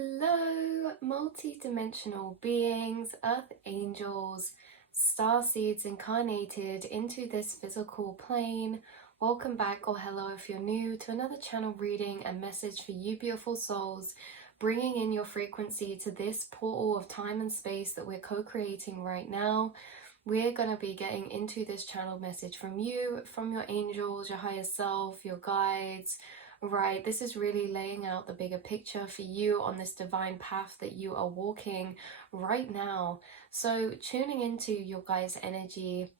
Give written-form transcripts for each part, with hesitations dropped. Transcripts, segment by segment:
Hello, multi-dimensional beings, earth angels, star seeds incarnated into this physical plane. Welcome back, or hello if you're new, to another channel reading and message for you beautiful souls, bringing in your frequency to this portal of time and space that we're co-creating right now. We're going to be getting into this channel message from you, from your angels, your higher self, your guides. Right, this is really laying out the bigger picture for you on this divine path that you are walking right now. So tuning into your guys' energy,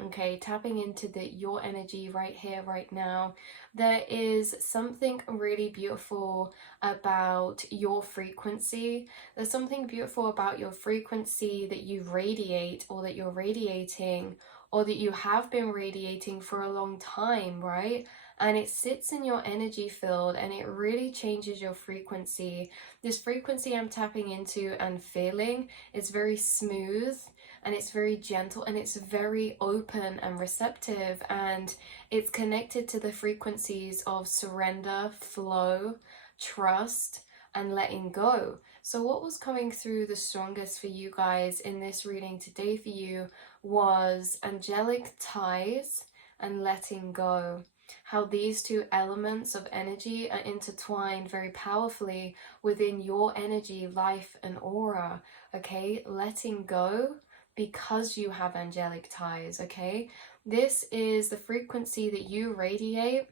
okay, tapping into your energy right here, right now. There is something really beautiful about your frequency. There's something beautiful about your frequency that you radiate, or that you're radiating, or that you have been radiating for a long time, right? And it sits in your energy field and it really changes your frequency. This frequency I'm tapping into and feeling is very smooth, and it's very gentle, and it's very open and receptive, and it's connected to the frequencies of surrender, flow, trust, and letting go. So what was coming through the strongest for you guys in this reading today for you was angelic ties and letting go. How these two elements of energy are intertwined very powerfully within your energy, life, and aura. Okay, letting go because you have angelic ties. Okay, this is the frequency that you radiate,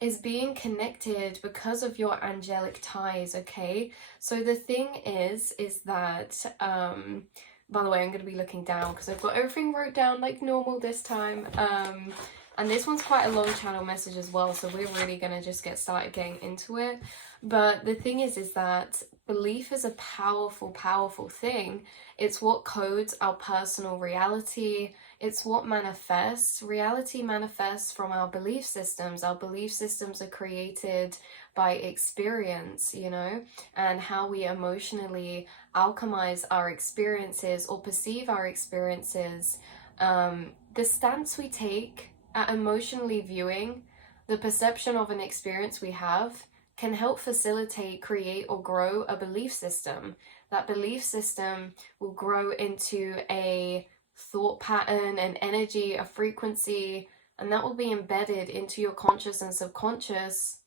is being connected because of your angelic ties. Okay, so the thing is that by the way, I'm going to be looking down because I've got everything wrote down like normal this time. And this one's quite a long channel message as well, so we're really going to just get started getting into it. But the thing is that belief is a powerful, powerful thing. It's what codes our personal reality. It's what manifests. Reality manifests from our belief systems. Our belief systems are created by experience, you know, and how we emotionally alchemize our experiences or perceive our experiences. The stance we take at emotionally viewing the perception of an experience we have can help facilitate, create, or grow a belief system. That belief system will grow into a thought pattern, an energy, a frequency, and that will be embedded into your conscious and subconscious,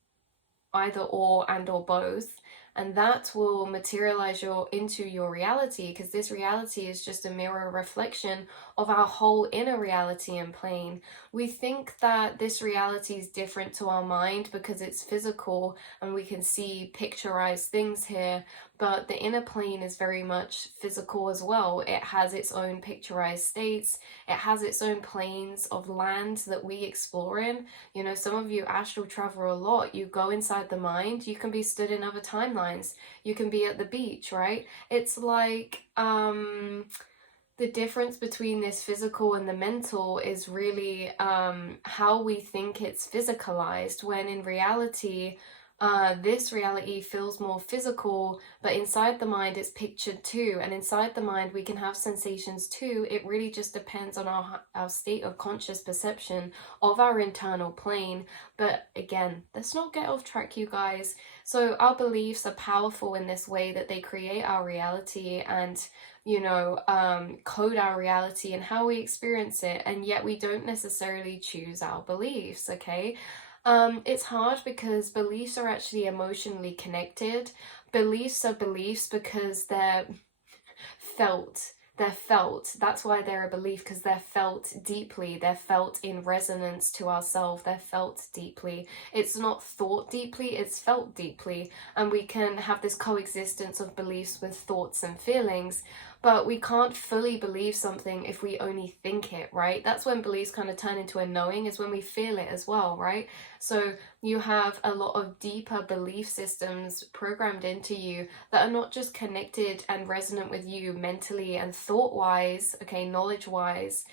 either or and or both, and that will materialize into your reality, because this reality is just a mirror reflection of our whole inner reality and plane. We think that this reality is different to our mind because it's physical and we can see picturized things here, but the inner plane is very much physical as well. It has its own picturized states. It has its own planes of land that we explore in. You know, some of you astral travel a lot. You go inside the mind. You can be stood in other timelines. You can be at the beach, right? It's like the difference between this physical and the mental is really how we think it's physicalized, when in reality this reality feels more physical, but inside the mind it's pictured too, and inside the mind we can have sensations too. It really just depends on our state of conscious perception of our internal plane. But again, let's not get off track, you guys. So our beliefs are powerful in this way that they create our reality and, you know, code our reality and how we experience it, and yet we don't necessarily choose our beliefs. Okay, it's hard because beliefs are actually emotionally connected. Beliefs are beliefs because they're felt. They're felt. That's why they're a belief, because they're felt deeply. They're felt in resonance to ourselves. They're felt deeply. It's not thought deeply, it's felt deeply. And we can have this coexistence of beliefs with thoughts and feelings, but we can't fully believe something if we only think it, right? That's when beliefs kind of turn into a knowing, is when we feel it as well, right? So you have a lot of deeper belief systems programmed into you that are not just connected and resonant with you mentally and thought-wise, okay, knowledge-wise.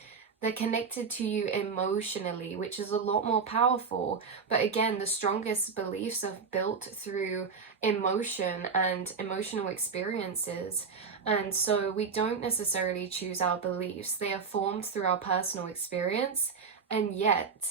They're connected to you emotionally, which is a lot more powerful. But again, the strongest beliefs are built through emotion and emotional experiences. And so we don't necessarily choose our beliefs. They are formed through our personal experience. And yet,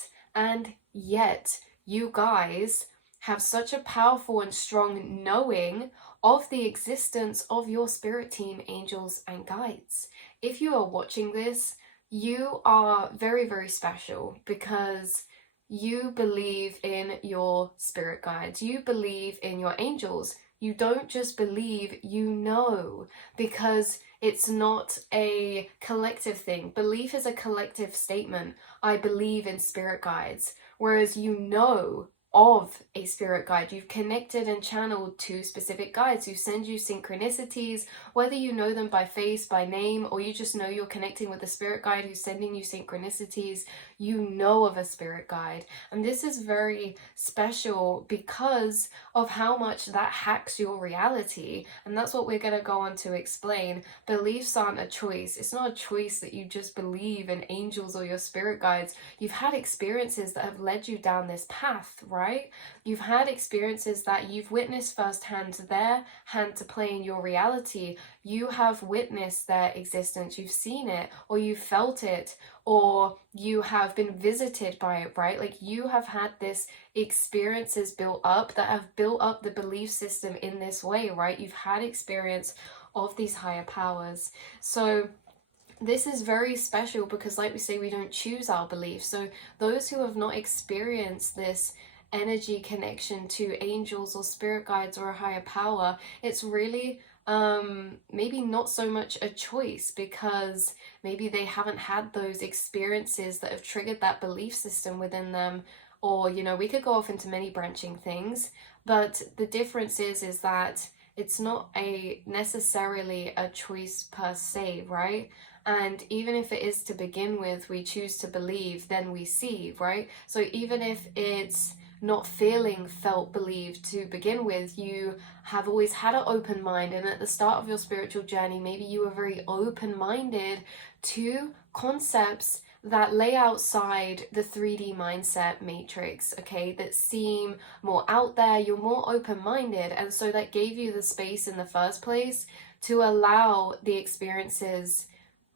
you guys have such a powerful and strong knowing of the existence of your spirit team, angels, and guides. If you are watching this, you are very, very special because you believe in your spirit guides. You believe in your angels. You don't just believe, you know, because it's not a collective thing. Belief is a collective statement. I believe in spirit guides. Whereas you know of a spirit guide. You've connected and channeled to specific guides who send you synchronicities, whether you know them by face, by name, or you just know you're connecting with a spirit guide who's sending you synchronicities. You know of a spirit guide. And this is very special because of how much that hacks your reality. And that's what we're going to go on to explain. Beliefs aren't a choice. It's not a choice that you just believe in angels or your spirit guides. You've had experiences that have led you down this path, right? You've had experiences that you've witnessed firsthand their hand to play in your reality. You have witnessed their existence. You've seen it, or you've felt it, or you have been visited by it, right? Like you have had this experiences built up that have built up the belief system in this way, right? You've had experience of these higher powers. So this is very special because, like we say, we don't choose our beliefs. So those who have not experienced this energy connection to angels or spirit guides or a higher power, it's really maybe not so much a choice because maybe they haven't had those experiences that have triggered that belief system within them. Or, you know, we could go off into many branching things, but the difference is that it's not necessarily a choice per se, right? And even if it is to begin with, we choose to believe, then we see, right? So even if it's not feeling felt believed to begin with, you have always had an open mind, and at the start of your spiritual journey, maybe you were very open-minded to concepts that lay outside the 3D mindset matrix, okay, that seem more out there. You're more open-minded, and so that gave you the space in the first place to allow the experiences,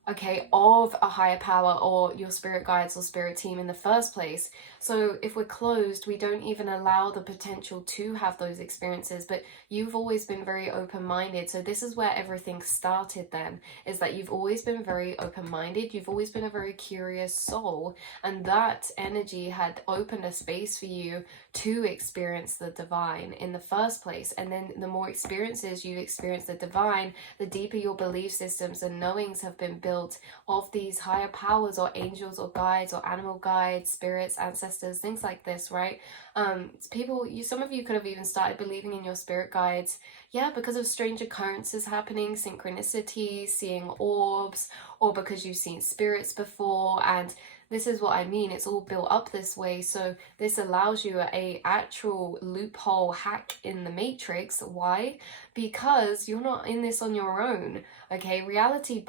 okay, of a higher power or your spirit guides or spirit team in the first place. So if we're closed, we don't even allow the potential to have those experiences, but you've always been very open-minded. So this is where everything started then, is that you've always been very open-minded. You've always been a very curious soul, and that energy had opened a space for you to experience the divine in the first place. And then the more experiences you experience the divine, the deeper your belief systems and knowings have been built of these higher powers or angels or guides or animal guides, spirits, ancestors, things like this, right? Some of you could have even started believing in your spirit guides, yeah, because of strange occurrences happening, synchronicities, seeing orbs, or because you've seen spirits before. And this is what I mean, it's all built up this way. So this allows you a actual loophole hack in the matrix. Why? Because you're not in this on your own, okay? Reality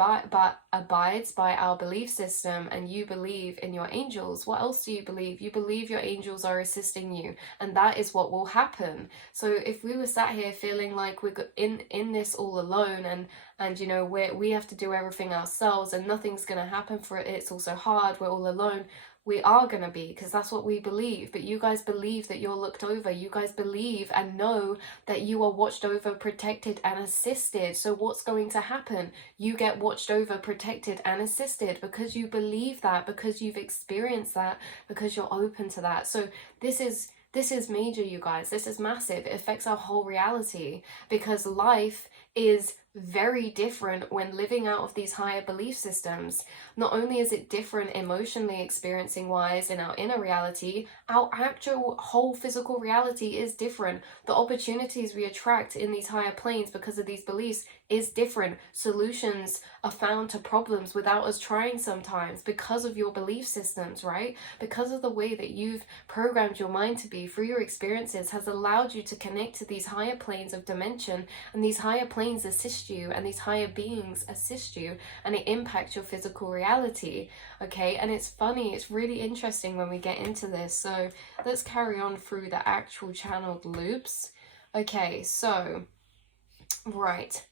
abides by our belief system, and you believe in your angels. What else do you believe? You believe your angels are assisting you, and that is what will happen. So if we were sat here feeling like we're in this all alone, and you know, we have to do everything ourselves and nothing's going to happen for it, it's also hard, we're all alone, we are going to be, because that's what we believe. But you guys believe that you're looked over. You guys believe and know that you are watched over, protected, and assisted. So what's going to happen? You get watched over, protected, and assisted because you believe that, because you've experienced that, because you're open to that. So this is major, you guys. This is massive. It affects our whole reality, because life is very different when living out of these higher belief systems. Not only is it different emotionally experiencing wise in our inner reality, our actual whole physical reality is different. The opportunities we attract in these higher planes because of these beliefs is different. Solutions are found to problems without us trying sometimes because of your belief systems, right? Because of the way that you've programmed your mind to be through your experiences has allowed you to connect to these higher planes of dimension, and these higher planes assist you, and these higher beings assist you, and it impacts your physical reality, okay? And it's funny, it's really interesting when we get into this. So let's carry on through the actual channeled loops. Okay, so right,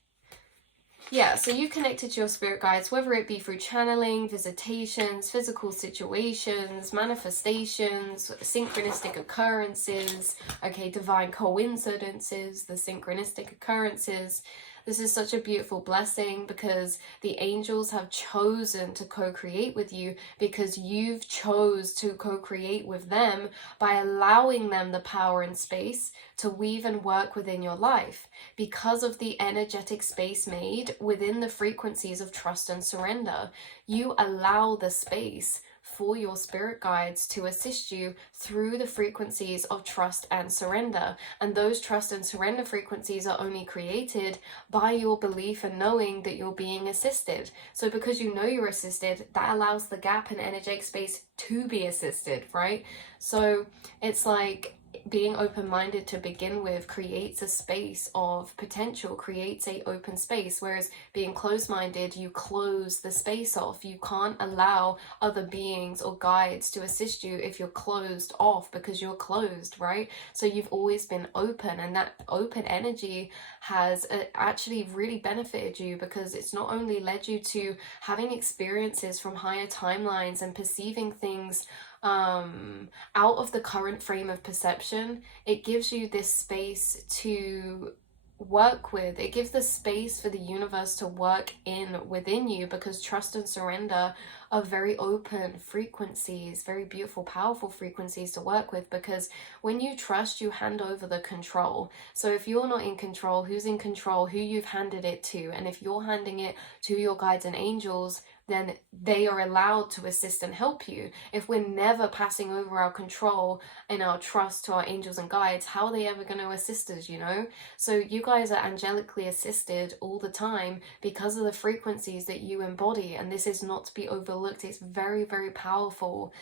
yeah, so you've connected to your spirit guides, whether it be through channeling, visitations, physical situations, manifestations, synchronistic occurrences, okay, divine coincidences, the synchronistic occurrences. This is such a beautiful blessing because the angels have chosen to co-create with you, because you've chose to co-create with them by allowing them the power and space to weave and work within your life, because of the energetic space made within the frequencies of trust and surrender. You allow the space for your spirit guides to assist you through the frequencies of trust and surrender. And those trust and surrender frequencies are only created by your belief and knowing that you're being assisted. So because you know you're assisted, that allows the gap in energetic space to be assisted, right? So it's like being open-minded to begin with creates a space of potential, creates a open space, whereas being closed-minded, you close the space off. You can't allow other beings or guides to assist you if you're closed off, because you're closed, right? So you've always been open, and that open energy has actually really benefited you, because it's not only led you to having experiences from higher timelines and perceiving things out of the current frame of perception. It gives you this space to work with. It gives the space for the universe to work in within you, because trust and surrender are very open frequencies, very beautiful, powerful frequencies to work with, because when you trust, you hand over the control. So if you're not in control, who's in control? Who you've handed it to. And if you're handing it to your guides and angels, then they are allowed to assist and help you. If we're never passing over our control and our trust to our angels and guides, how are they ever going to assist us, you know? So you guys are angelically assisted all the time because of the frequencies that you embody, and this is not to be overlooked. It's very, very powerful.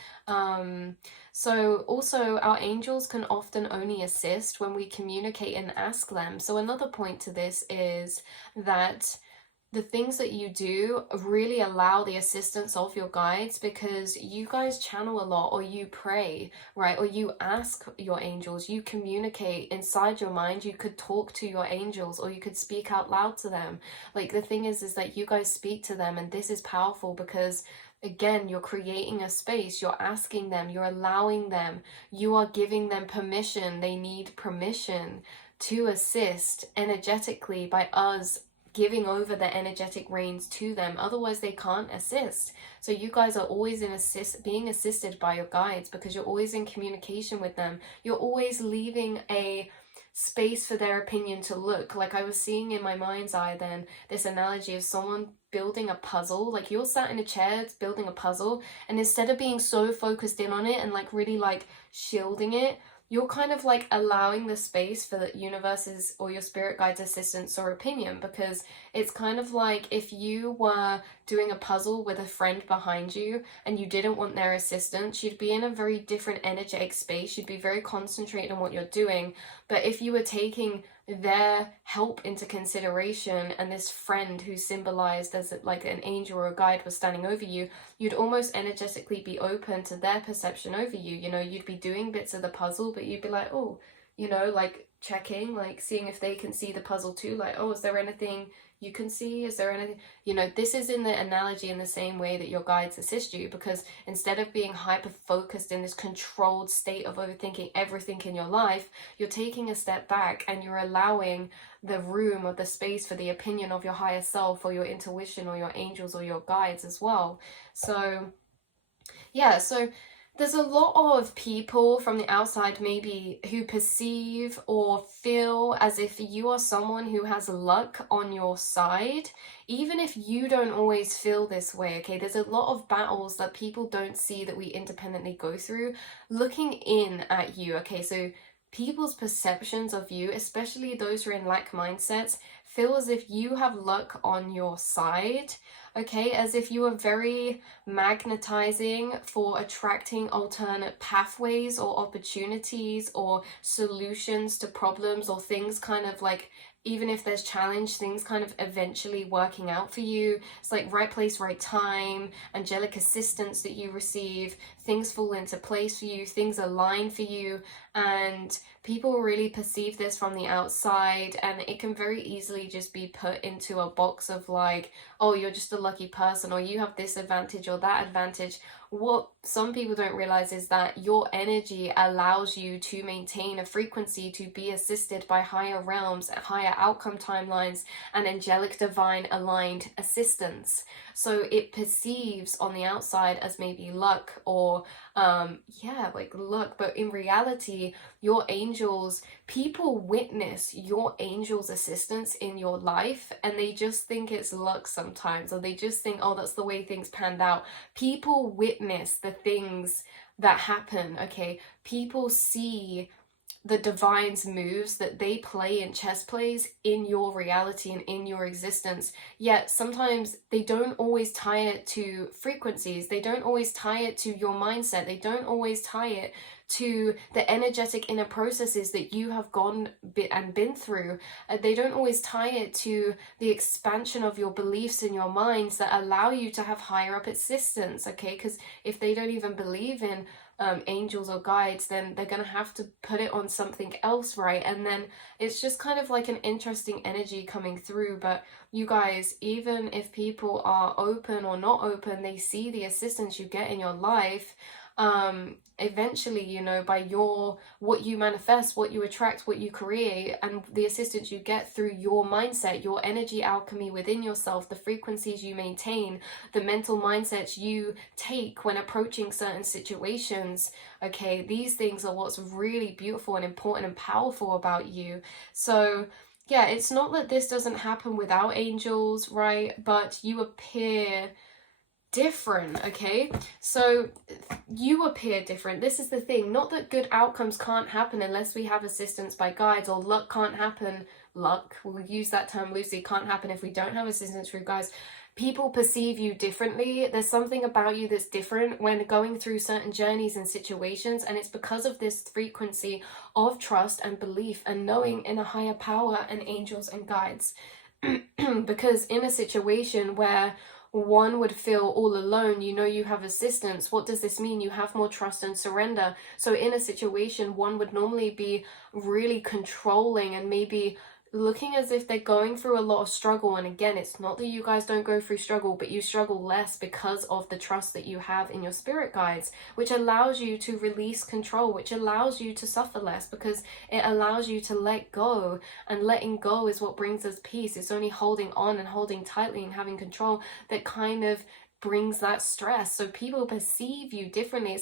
So also our angels can often only assist when we communicate and ask them. So another point to this is that the things that you do really allow the assistance of your guides, because you guys channel a lot, or you pray, right? Or you ask your angels, you communicate inside your mind. You could talk to your angels, or you could speak out loud to them. Like, the thing is that you guys speak to them, and this is powerful because, again, you're creating a space, you're asking them, you're allowing them, you are giving them permission. They need permission to assist energetically by us giving over the energetic reins to them. Otherwise they can't assist. So you guys are always being assisted by your guides, because you're always in communication with them. You're always leaving a space for their opinion to look. Like, I was seeing in my mind's eye then this analogy of someone building a puzzle. Like, you're sat in a chair building a puzzle, and instead of being so focused in on it and like really like shielding it, you're kind of like allowing the space for the universe's or your spirit guide's assistance or opinion. Because it's kind of like if you were doing a puzzle with a friend behind you and you didn't want their assistance, you'd be in a very different energetic space. You'd be very concentrated on what you're doing. But if you were taking their help into consideration, and this friend who symbolized as like an angel or a guide was standing over you, you'd almost energetically be open to their perception over you. You know, you'd be doing bits of the puzzle, but you'd be like, oh, you know, like checking, like seeing if they can see the puzzle too. Like, oh, is there anything you can see? Is there anything, you know? This is in the analogy in the same way that your guides assist you, because instead of being hyper focused in this controlled state of overthinking everything in your life, you're taking a step back and you're allowing the room or the space for the opinion of your higher self, or your intuition, or your angels, or your guides as well. So yeah, so there's a lot of people from the outside maybe who perceive or feel as if you are someone who has luck on your side, even if you don't always feel this way, okay? There's a lot of battles that people don't see that we independently go through looking in at you, okay? So people's perceptions of you, especially those who are in lack mindsets, feel as if you have luck on your side, okay? As if you are very magnetizing for attracting alternate pathways or opportunities or solutions to problems, or things kind of like, even if there's challenge, things kind of eventually working out for you. It's like right place, right time, angelic assistance that you receive, things fall into place for you, things align for you, and people really perceive this from the outside, and it can very easily just be put into a box of like, oh, you're just a lucky person, or you have this advantage or that advantage. What some people don't realize is that your energy allows you to maintain a frequency to be assisted by higher realms, higher outcome timelines, and angelic divine aligned assistance. So it perceives on the outside as maybe luck or like luck, but in reality, your angels, people witness your angels' assistance in your life, and they just think it's luck sometimes, or they just think, oh, that's the way things panned out. People witness the things that happen, okay? People see the divine's moves that they play in chess plays in your reality and in your existence. Yet sometimes they don't always tie it to frequencies. They don't always tie it to your mindset. They don't always tie it to the energetic inner processes that you have gone and been through. They don't always tie it to the expansion of your beliefs in your minds that allow you to have higher up assistance, okay? Because if they don't even believe in angels or guides, then they're gonna have to put it on something else, right? And then it's just kind of like an interesting energy coming through. But you guys, even if people are open or not open, they see the assistance you get in your life. Eventually, you know, by what you manifest, what you attract, what you create, and the assistance you get through your mindset, your energy alchemy within yourself, the frequencies you maintain, the mental mindsets you take when approaching certain situations, okay, these things are what's really beautiful and important and powerful about you. So yeah, it's not that this doesn't happen without angels, right? But you appear different, okay? So you appear different. This is the thing. Not that good outcomes can't happen unless we have assistance by guides, or luck can't happen. Luck, we'll use that term loosely, can't happen if we don't have assistance through guides. People perceive you differently. There's something about you that's different when going through certain journeys and situations, and it's because of this frequency of trust and belief and knowing in a higher power and angels and guides. Because in a situation where one would feel all alone, you know you have assistance. What does this mean? You have more trust and surrender. So in a situation, one would normally be really controlling and maybe looking as if they're going through a lot of struggle. And again, it's not that you guys don't go through struggle, but you struggle less because of the trust that you have in your spirit guides, which allows you to release control, which allows you to suffer less, because it allows you to let go. And letting go is what brings us peace. It's only holding on and holding tightly and having control that kind of brings that stress. So people perceive you differently.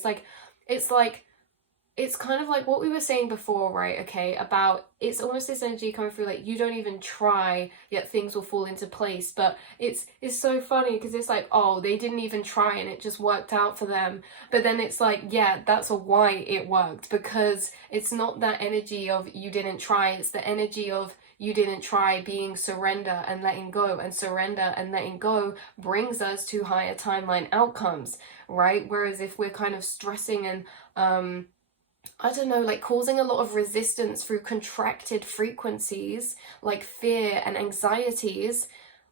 It's kind of like what we were saying before, right? Okay, about it's almost this energy coming through like you don't even try, yet things will fall into place. But it's so funny because it's like, oh, they didn't even try and it just worked out for them. But then it's like, yeah, that's why it worked, because it's not that energy of you didn't try, it's the energy of you didn't try being surrender and letting go, and surrender and letting go brings us to higher timeline outcomes, right? Whereas if we're kind of stressing and I don't know, like causing a lot of resistance through contracted frequencies like fear and anxieties,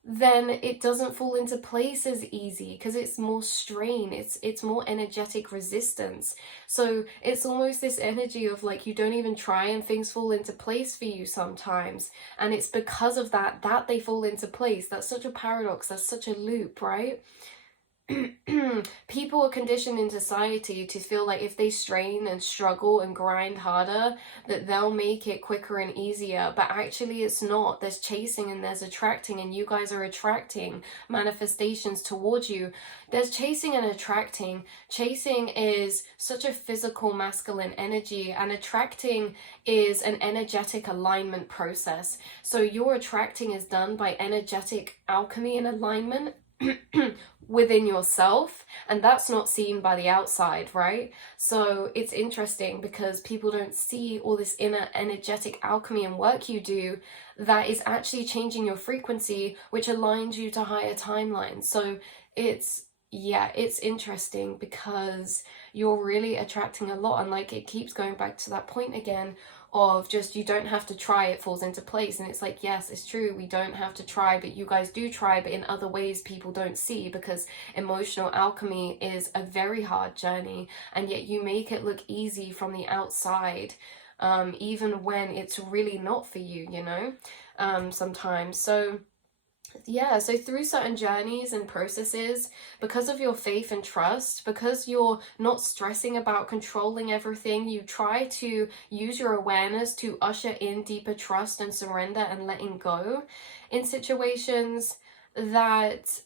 then it doesn't fall into place as easy because it's more strain, it's more energetic resistance. So it's almost this energy of like you don't even try and things fall into place for you sometimes, and it's because of that they fall into place. That's such a paradox, that's such a loop, right? People are conditioned in society to feel like if they strain and struggle and grind harder, that they'll make it quicker and easier. But actually it's not. There's chasing and there's attracting, and you guys are attracting manifestations towards you. There's chasing and attracting. Chasing is such a physical masculine energy, and attracting is an energetic alignment process. So your attracting is done by energetic alchemy and alignment within yourself, and that's not seen by the outside, right? So it's interesting because people don't see all this inner energetic alchemy and work you do that is actually changing your frequency, which aligns you to higher timelines. So it's interesting because you're really attracting a lot, and like it keeps going back to that point again of just you don't have to try, it falls into place. And it's like, yes, it's true, we don't have to try, but you guys do try, but in other ways people don't see, because emotional alchemy is a very hard journey, and yet you make it look easy from the outside. even when it's really not for you, you know, sometimes. So yeah, so through certain journeys and processes, because of your faith and trust, because you're not stressing about controlling everything, you try to use your awareness to usher in deeper trust and surrender and letting go in situations that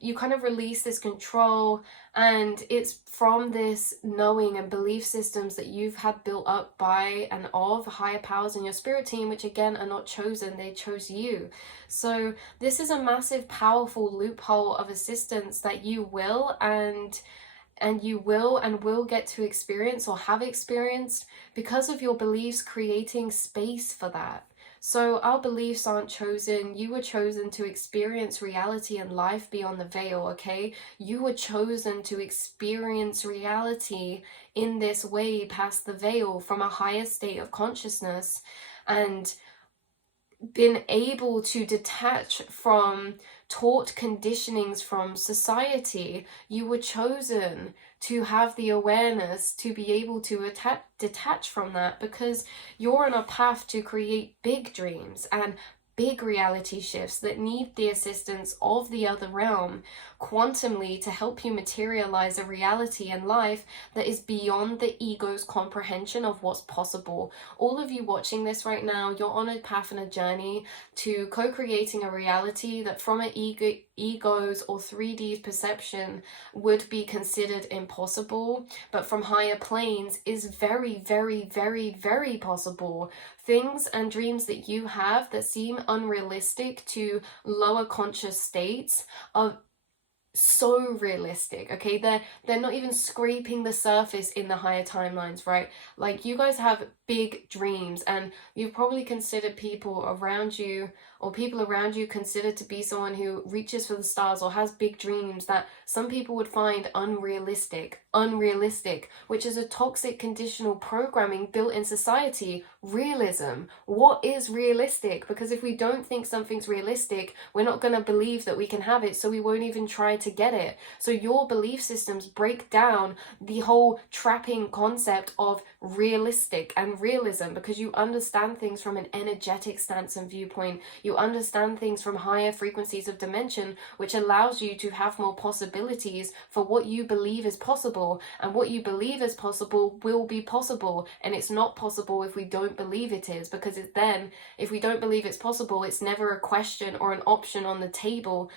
you kind of release this control, and it's from this knowing and belief systems that you've had built up by and of higher powers in your spirit team, which again are not chosen, they chose you. So this is a massive, powerful loophole of assistance that you will and will get to experience or have experienced because of your beliefs creating space for that. So our beliefs aren't chosen. You were chosen to experience reality and life beyond the veil, okay? You were chosen to experience reality in this way past the veil from a higher state of consciousness, and been able to detach from taught conditionings from society. You were chosen to have the awareness to be able to detach from that, because you're on a path to create big dreams and big reality shifts that need the assistance of the other realm quantumly to help you materialize a reality in life that is beyond the ego's comprehension of what's possible. All of you watching this right now, you're on a path and a journey to co-creating a reality that from an ego's or 3D's perception would be considered impossible, but from higher planes is very, very, very, very possible. Things and dreams that you have that seem unrealistic to lower conscious states are so realistic, okay? They're not even scraping the surface in the higher timelines, right? Like, you guys have big dreams, and you've probably considered people around you, or people around you considered to be someone who reaches for the stars or has big dreams that some people would find unrealistic, which is a toxic conditional programming built in society. Realism. What is realistic? Because if we don't think something's realistic, we're not going to believe that we can have it, so we won't even try to get it. So your belief systems break down the whole trapping concept of realistic and realism, because you understand things from an energetic stance and viewpoint. You understand things from higher frequencies of dimension, which allows you to have more possibilities for what you believe is possible, and what you believe is possible will be possible. And it's not possible if we don't believe it is, because it's then, if we don't believe it's possible, it's never a question or an option on the table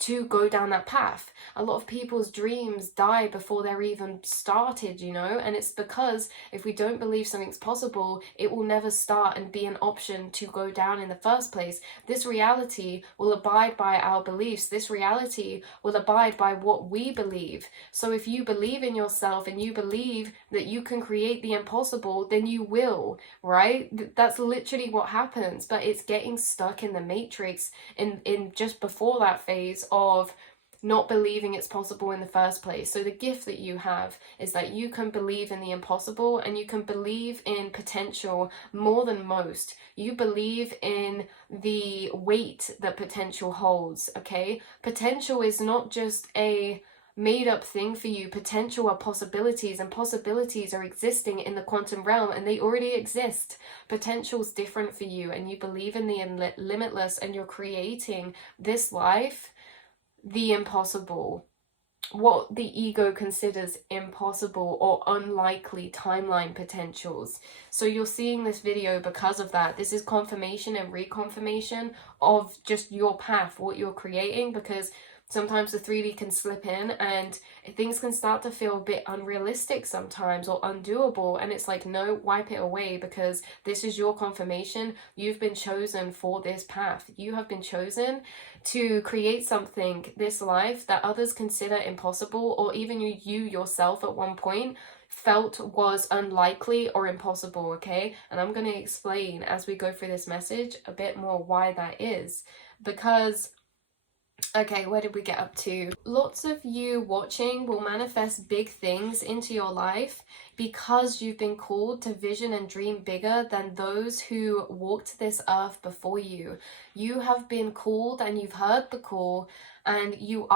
to go down that path. A lot of people's dreams die before they're even started, you know, and it's because if we don't believe something's possible, it will never start and be an option to go down in the first place. This reality will abide by our beliefs. This reality will abide by what we believe. So if you believe in yourself and you believe that you can create the impossible, then you will, right? That's literally what happens. But it's getting stuck in the matrix in just before that phase of not believing it's possible in the first place. So the gift that you have is that you can believe in the impossible, and you can believe in potential more than most. You believe in the weight that potential holds, okay? Potential is not just a made up thing for you. Potential are possibilities, and possibilities are existing in the quantum realm, and they already exist. Potential's different for you, and you believe in the limitless, and you're creating this life, the impossible, what the ego considers impossible or unlikely timeline potentials. So you're seeing this video because of that. This is confirmation and reconfirmation of just your path, what you're creating, because sometimes the 3D can slip in and things can start to feel a bit unrealistic sometimes, or undoable, and it's like, no, wipe it away, because this is your confirmation. You've been chosen for this path. You have been chosen to create something, this life, that others consider impossible, or even you yourself at one point felt was unlikely or impossible, okay? And I'm going to explain as we go through this message a bit more why that is. Because okay, where did we get up to? Lots of you watching will manifest big things into your life because you've been called to vision and dream bigger than those who walked this earth before you. You have been called and you've heard the call, and you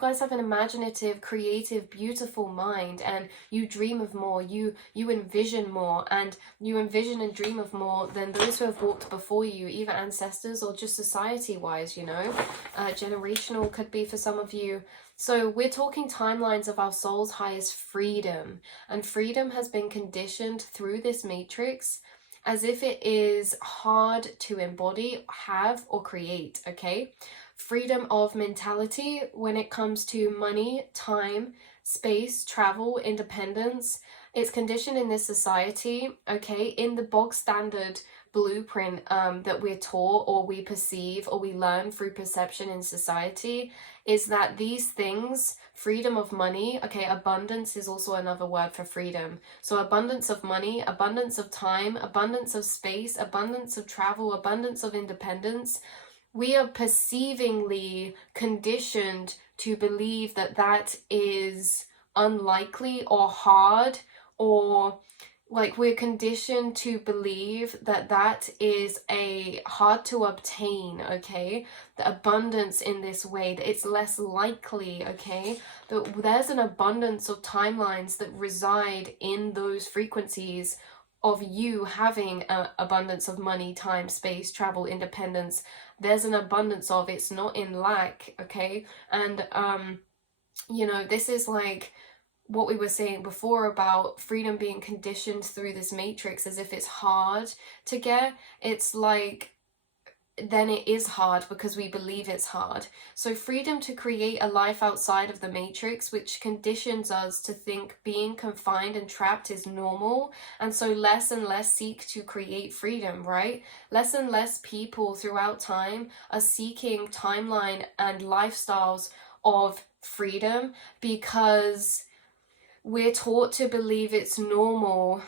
guys have an imaginative, creative, beautiful mind, and you dream of more, you envision more, and you envision and dream of more than those who have walked before you, either ancestors or just society wise, you know. Generational could be for some of you. So we're talking timelines of our soul's highest freedom, and freedom has been conditioned through this matrix as if it is hard to embody, have, or create, okay? Freedom of mentality when it comes to money, time, space, travel, independence. It's conditioned in this society, okay, in the bog standard blueprint that we're taught or we perceive or we learn through perception in society, is that these things, freedom of money, okay, abundance is also another word for freedom. So abundance of money, abundance of time, abundance of space, abundance of travel, abundance of independence, we are perceivingly conditioned to believe that that is unlikely or hard, or like we're conditioned to believe that that is a hard to obtain, okay? The abundance in this way, that it's less likely, okay? That there's an abundance of timelines that reside in those frequencies of you having an abundance of money, time, space, travel, independence. There's an abundance of, it's not in lack, okay? And you know, this is like what we were saying before about freedom being conditioned through this matrix as if it's hard to get. It's like, then it is hard because we believe it's hard. So freedom to create a life outside of the matrix, which conditions us to think being confined and trapped is normal, and so less and less seek to create freedom, right? Less and less people throughout time are seeking timeline and lifestyles of freedom because we're taught to believe it's normal,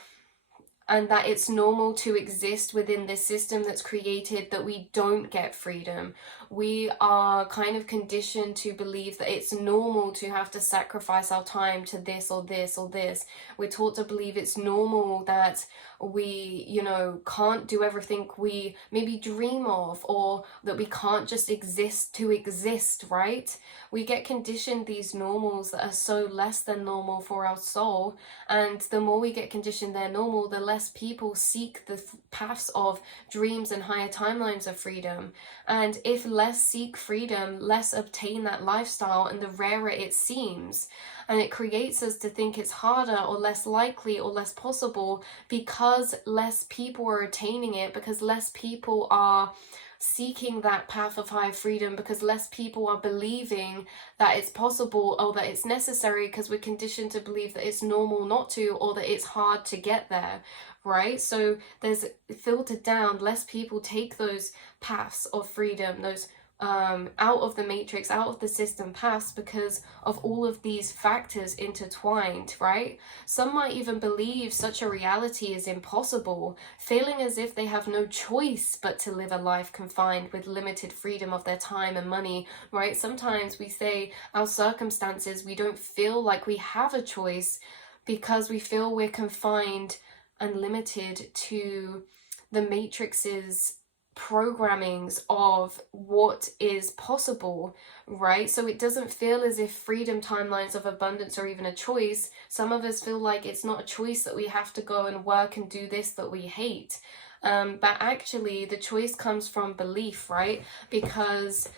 and that it's normal to exist within this system that's created that we don't get freedom. We are kind of conditioned to believe that it's normal to have to sacrifice our time to this or this or this. We're taught to believe it's normal that we, you know, can't do everything we maybe dream of, or that we can't just exist to exist, right? We get conditioned these normals that are so less than normal for our soul, and the more we get conditioned they're normal, the less people seek the paths of dreams and higher timelines of freedom. And if less seek freedom, less obtain that lifestyle, and the rarer it seems. And it creates us to think it's harder or less likely or less possible because less people are attaining it, because less people are seeking that path of higher freedom, because less people are believing that it's possible or that it's necessary, because we're conditioned to believe that it's normal not to, or that it's hard to get there, right? So there's filtered down, less people take those paths of freedom, those out of the matrix, out of the system paths, because of all of these factors intertwined, right? Some might even believe such a reality is impossible, feeling as if they have no choice but to live a life confined with limited freedom of their time and money, right? Sometimes we say our circumstances, we don't feel like we have a choice because we feel we're confined and limited to the matrix's programmings of what is possible, right? So it doesn't feel as if freedom, timelines of abundance are even a choice. Some of us feel like it's not a choice, that we have to go and work and do this that we hate. But actually the choice comes from belief, right? Because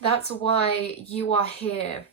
that's why you are here.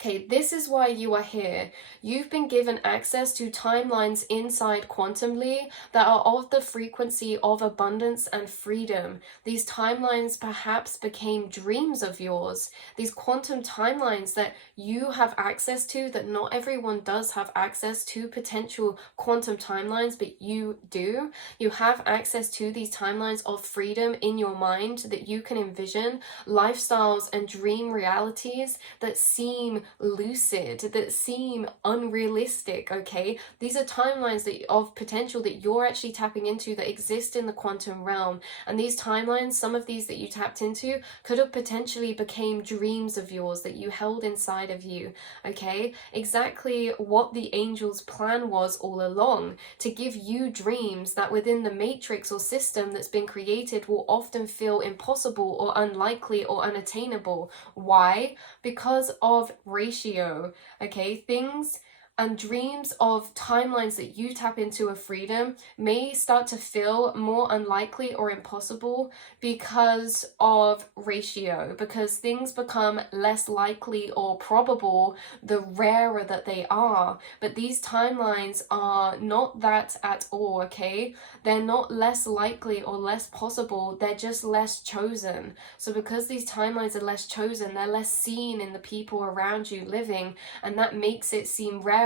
Okay, this is why you are here. You've been given access to timelines inside Quantumly that are of the frequency of abundance and freedom. These timelines perhaps became dreams of yours. These quantum timelines that you have access to, that not everyone does have access to potential quantum timelines, but you do. You have access to these timelines of freedom in your mind that you can envision lifestyles and dream realities that seem seem lucid, that seem unrealistic, okay? These are timelines of potential that you're actually tapping into that exist in the quantum realm. And these timelines, some of these that you tapped into, could have potentially became dreams of yours that you held inside of you, okay? Exactly what the angel's plan was all along, to give you dreams that within the matrix or system that's been created will often feel impossible or unlikely or unattainable. Why? Because of ratio, okay? Things and dreams of timelines that you tap into of freedom may start to feel more unlikely or impossible because of ratio, because things become less likely or probable the rarer that they are. But these timelines are not that at all, okay? They're not less likely or less possible, they're just less chosen. So because these timelines are less chosen, they're less seen in the people around you living, and that makes it seem rarer.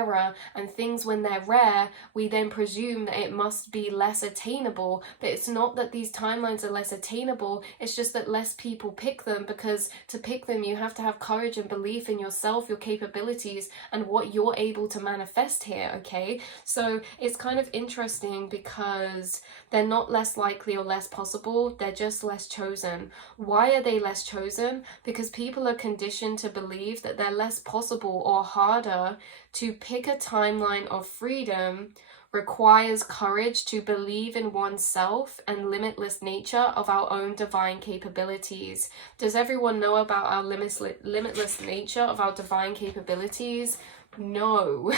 And things, when they're rare, we then presume that it must be less attainable. But it's not that these timelines are less attainable, it's just that less people pick them, because to pick them you have to have courage and belief in yourself, your capabilities, and what you're able to manifest here, okay? So it's kind of interesting because they're not less likely or less possible, they're just less chosen. Why are they less chosen? Because people are conditioned to believe that they're less possible or harder. To pick a timeline of freedom requires courage to believe in oneself and limitless nature of our own divine capabilities. Does everyone know about our limitless nature of our divine capabilities? No.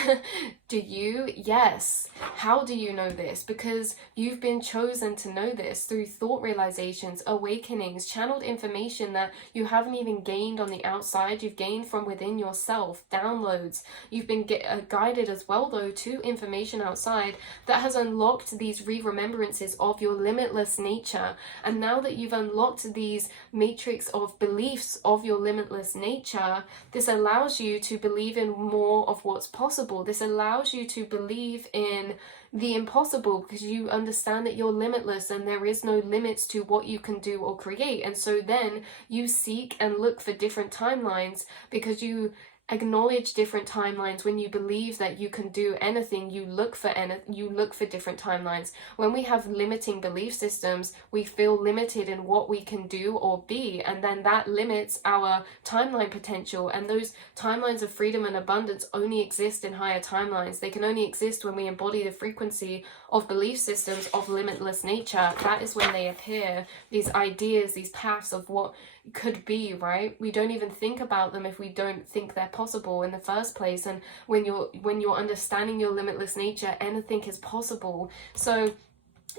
Do you? Yes. How do you know this? Because you've been chosen to know this through thought realizations, awakenings, channeled information that you haven't even gained on the outside. You've gained from within yourself, downloads. You've been guided as well, though, to information outside that has unlocked these re-remembrances of your limitless nature. And now that you've unlocked these matrix of beliefs of your limitless nature, this allows you to believe in more of what's possible. This allows you to believe in the impossible, because you understand that you're limitless and there is no limits to what you can do or create. And so then you seek and look for different timelines, because you acknowledge different timelines. When you believe that you can do anything, you look for different timelines. When we have limiting belief systems, we feel limited in what we can do or be, and then that limits our timeline potential. And those timelines of freedom and abundance only exist in higher timelines. They can only exist when we embody the frequency of belief systems of limitless nature. That is when they appear, these ideas, these paths of what could be, right? We don't even think about them if we don't think they're possible in the first place. And when you're understanding your limitless nature, anything is possible. So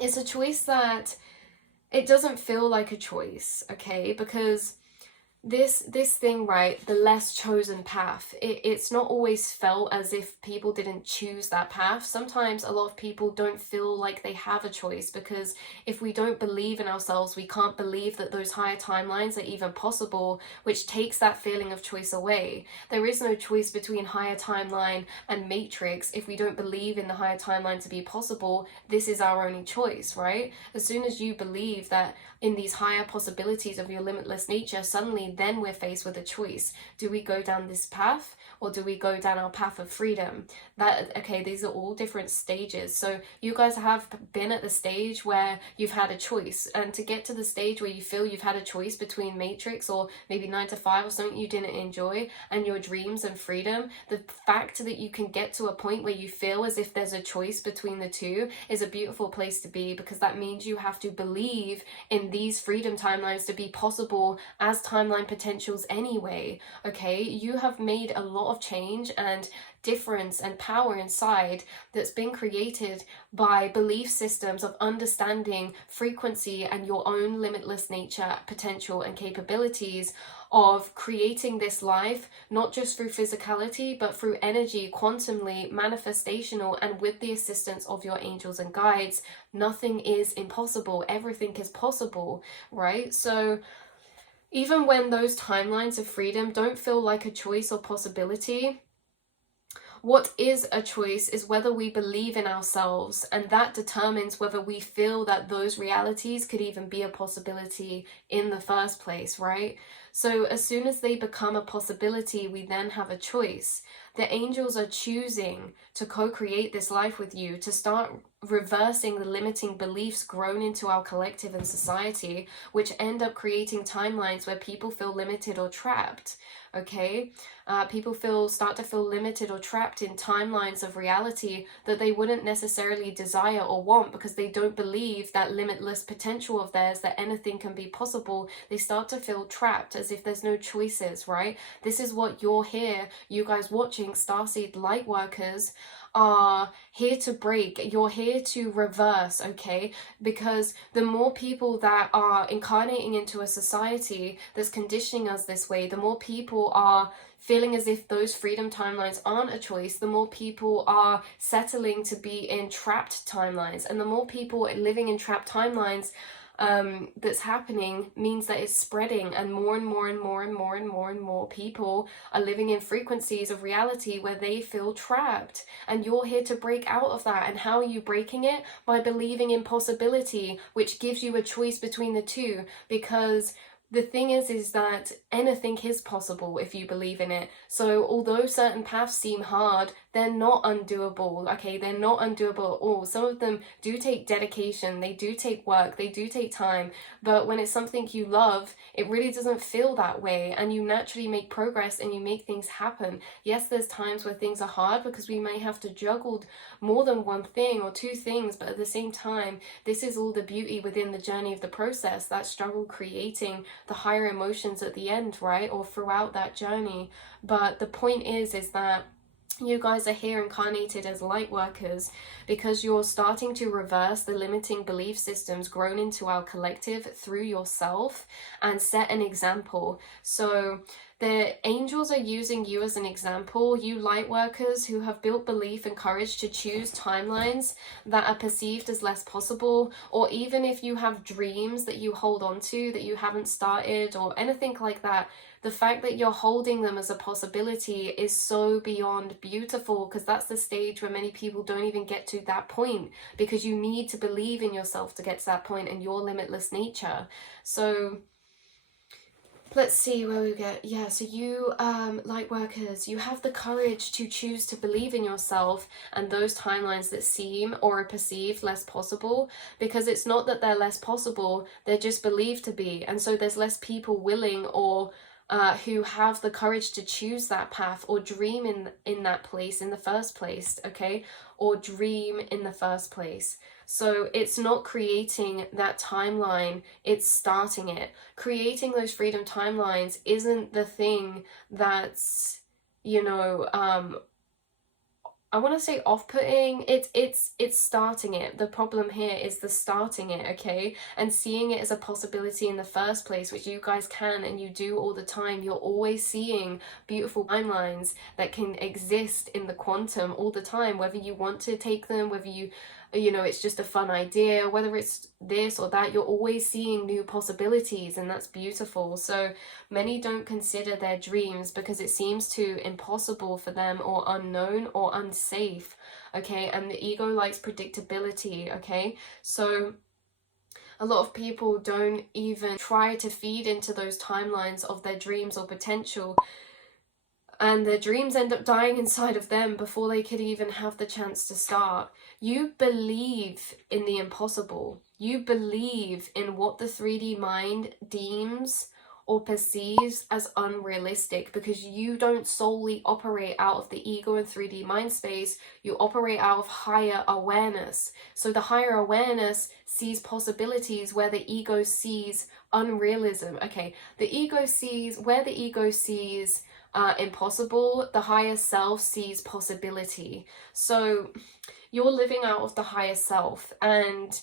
it's a choice that it doesn't feel like a choice, okay? Because this thing, right, the less chosen path, it's not always felt as if people didn't choose that path. Sometimes a lot of people don't feel like they have a choice, because if we don't believe in ourselves, we can't believe that those higher timelines are even possible, which takes that feeling of choice away. There is no choice between higher timeline and matrix if we don't believe in the higher timeline to be possible. This is our only choice, right? As soon as you believe that in these higher possibilities of your limitless nature, suddenly then we're faced with a choice. Do we go down this path, or do we go down our path of freedom? Okay, these are all different stages. So you guys have been at the stage where you've had a choice, and to get to the stage where you feel you've had a choice between matrix or maybe 9 to 5 or something you didn't enjoy, and your dreams and freedom, the fact that you can get to a point where you feel as if there's a choice between the two is a beautiful place to be, because that means you have to believe in these freedom timelines to be possible as timeline potentials anyway. Okay, you have made a lot of change and difference and power inside that's been created by belief systems of understanding frequency and your own limitless nature, potential, and capabilities of creating this life, not just through physicality, but through energy, quantumly, manifestational, and with the assistance of your angels and guides. Nothing is impossible. Everything is possible, right? So even when those timelines of freedom don't feel like a choice or possibility, What is a choice is whether we believe in ourselves, and that determines whether we feel that those realities could even be a possibility in the first place, right? So as soon as they become a possibility, we then have a choice. The angels are choosing to co-create this life with you, to start reversing the limiting beliefs grown into our collective and society, which end up creating timelines where people feel limited or trapped. Okay, people start to feel limited or trapped in timelines of reality that they wouldn't necessarily desire or want, because they don't believe that limitless potential of theirs, that anything can be possible. They start to feel trapped, as if there's no choices, right? This is what you're here, you guys watching, Starseed light workers, are here to break. You're here to reverse, okay? Because the more people that are incarnating into a society that's conditioning us this way, the more people are feeling as if those freedom timelines aren't a choice, the more people are settling to be in trapped timelines. And the more people living in trapped timelines that's happening means that it's spreading, and more and more and more and more and more and more people are living in frequencies of reality where they feel trapped. And you're here to break out of that. And how are you breaking it? By believing in possibility, which gives you a choice between the two. Because the thing is that anything is possible if you believe in it. So although certain paths seem hard, they're not undoable, okay? They're not undoable at all. Some of them do take dedication, they do take work, they do take time, but when it's something you love, it really doesn't feel that way, and you naturally make progress and you make things happen. Yes, there's times where things are hard because we may have to juggle more than one thing or two things, but at the same time, this is all the beauty within the journey of the process, that struggle creating the higher emotions at the end, right? Or throughout that journey. But the point is that you guys are here incarnated as light workers because you're starting to reverse the limiting belief systems grown into our collective through yourself and set an example. So the angels are using you as an example, you light workers who have built belief and courage to choose timelines that are perceived as less possible, or even if you have dreams that you hold on to that you haven't started or anything like that, the fact that you're holding them as a possibility is so beyond beautiful, because that's the stage where many people don't even get to that point, because you need to believe in yourself to get to that point and your limitless nature. So let's see where we get. Yeah, so you light workers, you have the courage to choose to believe in yourself and those timelines that seem or are perceived less possible, because it's not that they're less possible, they're just believed to be. And so there's less people willing or who have the courage to choose that path or dream in that place in the first place, okay? Or dream in the first place. So it's not creating that timeline, it's starting it. Creating those freedom timelines isn't the thing that's, you know, I want to say off-putting. It's starting it. The problem here is the starting it, okay? And seeing it as a possibility in the first place, which you guys can and you do all the time. You're always seeing beautiful timelines that can exist in the quantum all the time, whether you want to take them, whether you know, it's just a fun idea, whether it's this or that, you're always seeing new possibilities, and that's beautiful. So many don't consider their dreams because it seems too impossible for them, or unknown or unsafe, okay? And the ego likes predictability, okay? So a lot of people don't even try to feed into those timelines of their dreams or potential, and their dreams end up dying inside of them before they could even have the chance to start. You believe in the impossible. You believe in what the 3D mind deems or perceives as unrealistic, because you don't solely operate out of the ego and 3D mind space, you operate out of higher awareness. So the higher awareness sees possibilities where the ego sees unrealism. Okay, the ego sees, where the ego sees impossible, the higher self sees possibility. So you're living out of the higher self, and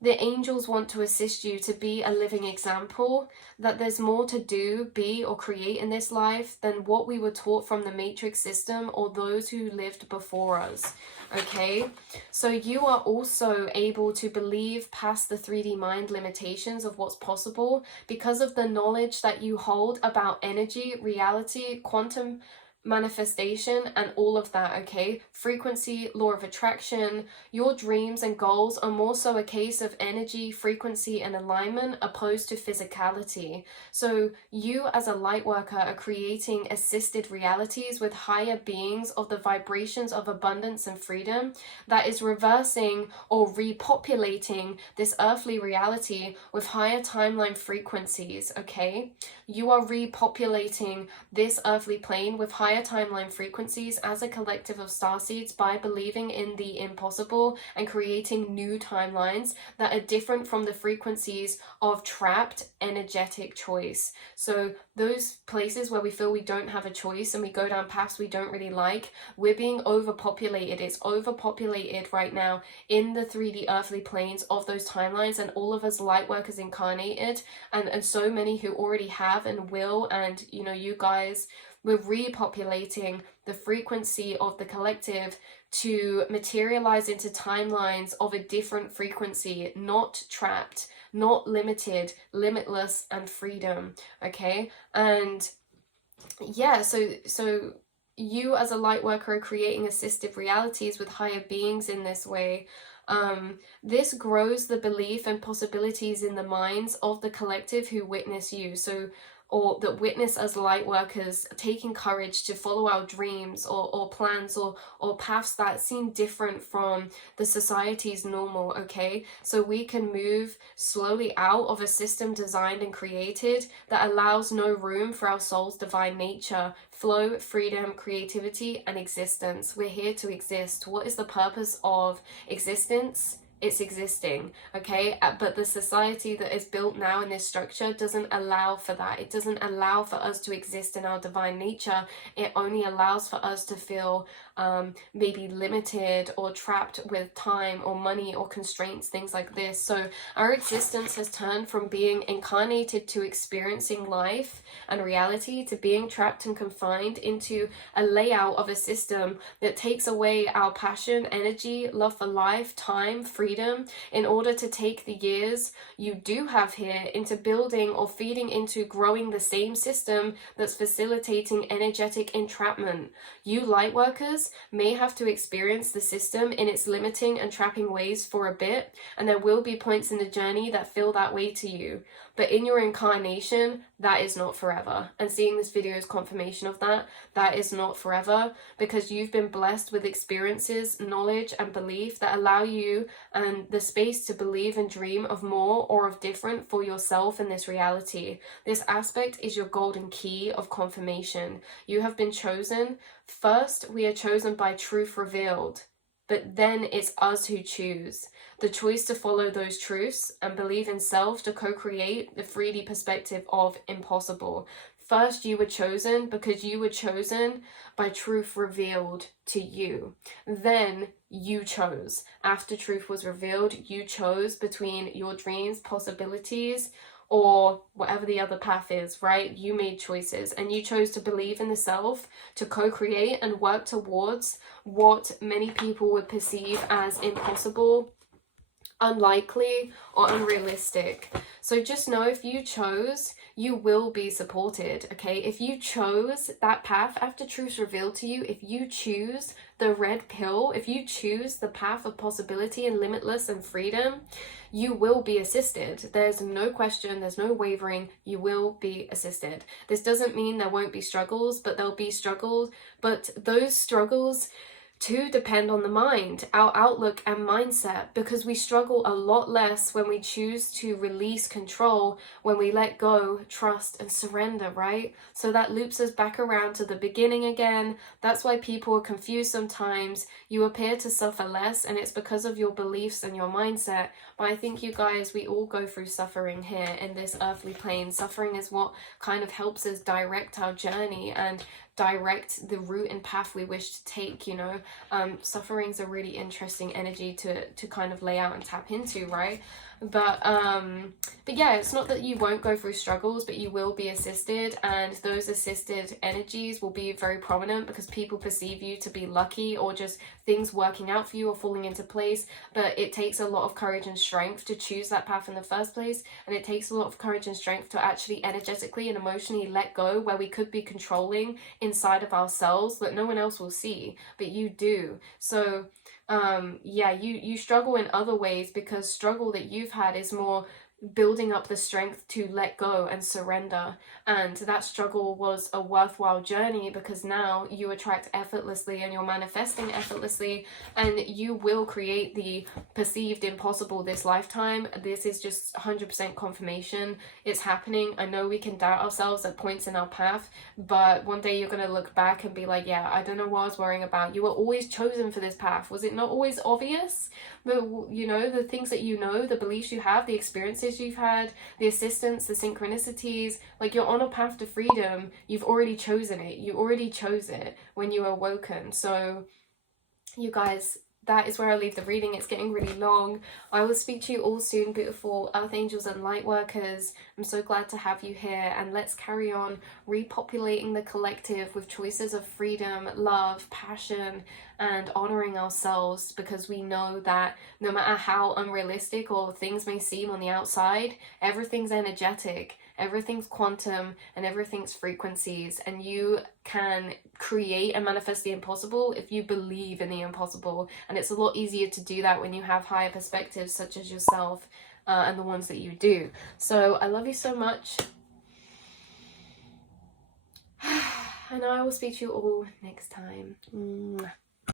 the angels want to assist you to be a living example that there's more to do, be, or create in this life than what we were taught from the matrix system or those who lived before us, okay? So you are also able to believe past the 3D mind limitations of what's possible because of the knowledge that you hold about energy, reality, quantum manifestation and all of that, okay? Frequency, law of attraction, your dreams and goals are more so a case of energy, frequency, and alignment opposed to physicality. So you as a light worker are creating assisted realities with higher beings of the vibrations of abundance and freedom that is reversing or repopulating this earthly reality with higher timeline frequencies, okay? You are repopulating this earthly plane with higher timeline frequencies as a collective of starseeds by believing in the impossible and creating new timelines that are different from the frequencies of trapped energetic choice. So those places where we feel we don't have a choice and we go down paths we don't really like, we're being overpopulated. It's overpopulated right now in the 3D earthly planes of those timelines, and all of us light workers incarnated and so many who already have and will, and you know, you guys, we're repopulating the frequency of the collective to materialize into timelines of a different frequency, not trapped, not limited, limitless, and freedom, okay? And yeah, so you as a light worker are creating assistive realities with higher beings in this way. This grows the belief and possibilities in the minds of the collective who witness you. So, or that witness us light workers taking courage to follow our dreams or plans or paths that seem different from the society's normal, okay? So we can move slowly out of a system designed and created that allows no room for our soul's divine nature, flow, freedom, creativity, and existence. We're here to exist. What is the purpose of existence? It's existing, okay? But the society that is built now in this structure doesn't allow for that. It doesn't allow for us to exist in our divine nature. It only allows for us to feel maybe limited or trapped with time or money or constraints, things like this. So our existence has turned from being incarnated to experiencing life and reality to being trapped and confined into a layout of a system that takes away our passion, energy, love for life, time, freedom, in order to take the years you do have here into building or feeding into growing the same system that's facilitating energetic entrapment. You light workers may have to experience the system in its limiting and trapping ways for a bit, and there will be points in the journey that feel that way to you. But in your incarnation, that is not forever. And seeing this video is confirmation of that. That is not forever, because you've been blessed with experiences, knowledge, and belief that allow you and the space to believe and dream of more or of different for yourself in this reality. This aspect is your golden key of confirmation. You have been chosen. First, we are chosen by truth revealed, but then it's us who choose. The choice to follow those truths and believe in self to co-create the 3D perspective of impossible. First, you were chosen because you were chosen by truth revealed to you. Then you chose. After truth was revealed, you chose between your dreams, possibilities, or whatever the other path is, right? You made choices and you chose to believe in the self, to co-create and work towards what many people would perceive as impossible, unlikely, or unrealistic. So just know, if you chose, you will be supported, okay? If you chose that path after truth's revealed to you, if you choose the red pill, if you choose the path of possibility and limitless and freedom, you will be assisted. There's no question, there's no wavering, you will be assisted. This doesn't mean there won't be struggles, but there'll be struggles, but those struggles to depend on the mind, our outlook and mindset, because we struggle a lot less when we choose to release control, when we let go, trust, and surrender, right? So that loops us back around to the beginning again. That's why people are confused sometimes. You appear to suffer less, and it's because of your beliefs and your mindset. But I think, you guys, we all go through suffering here in this earthly plane. Suffering is what kind of helps us direct our journey and direct the route and path we wish to take, you know. Suffering's a really interesting energy to kind of lay out and tap into, right? But yeah, it's not that you won't go through struggles, but you will be assisted, and those assisted energies will be very prominent because people perceive you to be lucky, or just things working out for you or falling into place. But it takes a lot of courage and strength to choose that path in the first place, and it takes a lot of courage and strength to actually energetically and emotionally let go where we could be controlling inside of ourselves that no one else will see, but you do. So yeah, you struggle in other ways because struggle that you've had is more building up the strength to let go and surrender, and that struggle was a worthwhile journey because now you attract effortlessly and you're manifesting effortlessly, and you will create the perceived impossible this lifetime. This is just 100% confirmation. It's happening. I know we can doubt ourselves at points in our path, but one day you're going to look back and be like, yeah, I don't know what I was worrying about. You were always chosen for this path. Was it not always obvious? But you know, the things that you know, the beliefs you have, the experiences you've had, the assistance, the synchronicities, like you're on a path to freedom. You've already chosen it. You already chose it when you were awoken. So you guys, that is where I leave the reading. It's getting really long. I will speak to you all soon, beautiful earth angels and light workers. I'm so glad to have you here, and let's carry on repopulating the collective with choices of freedom, love, passion, and honoring ourselves, because we know that no matter how unrealistic or things may seem on the outside, everything's energetic, everything's quantum, and everything's frequencies, and you can create and manifest the impossible if you believe in the impossible. And it's a lot easier to do that when you have higher perspectives such as yourself, and the ones that you do. So I love you so much, and I will speak to you all next time.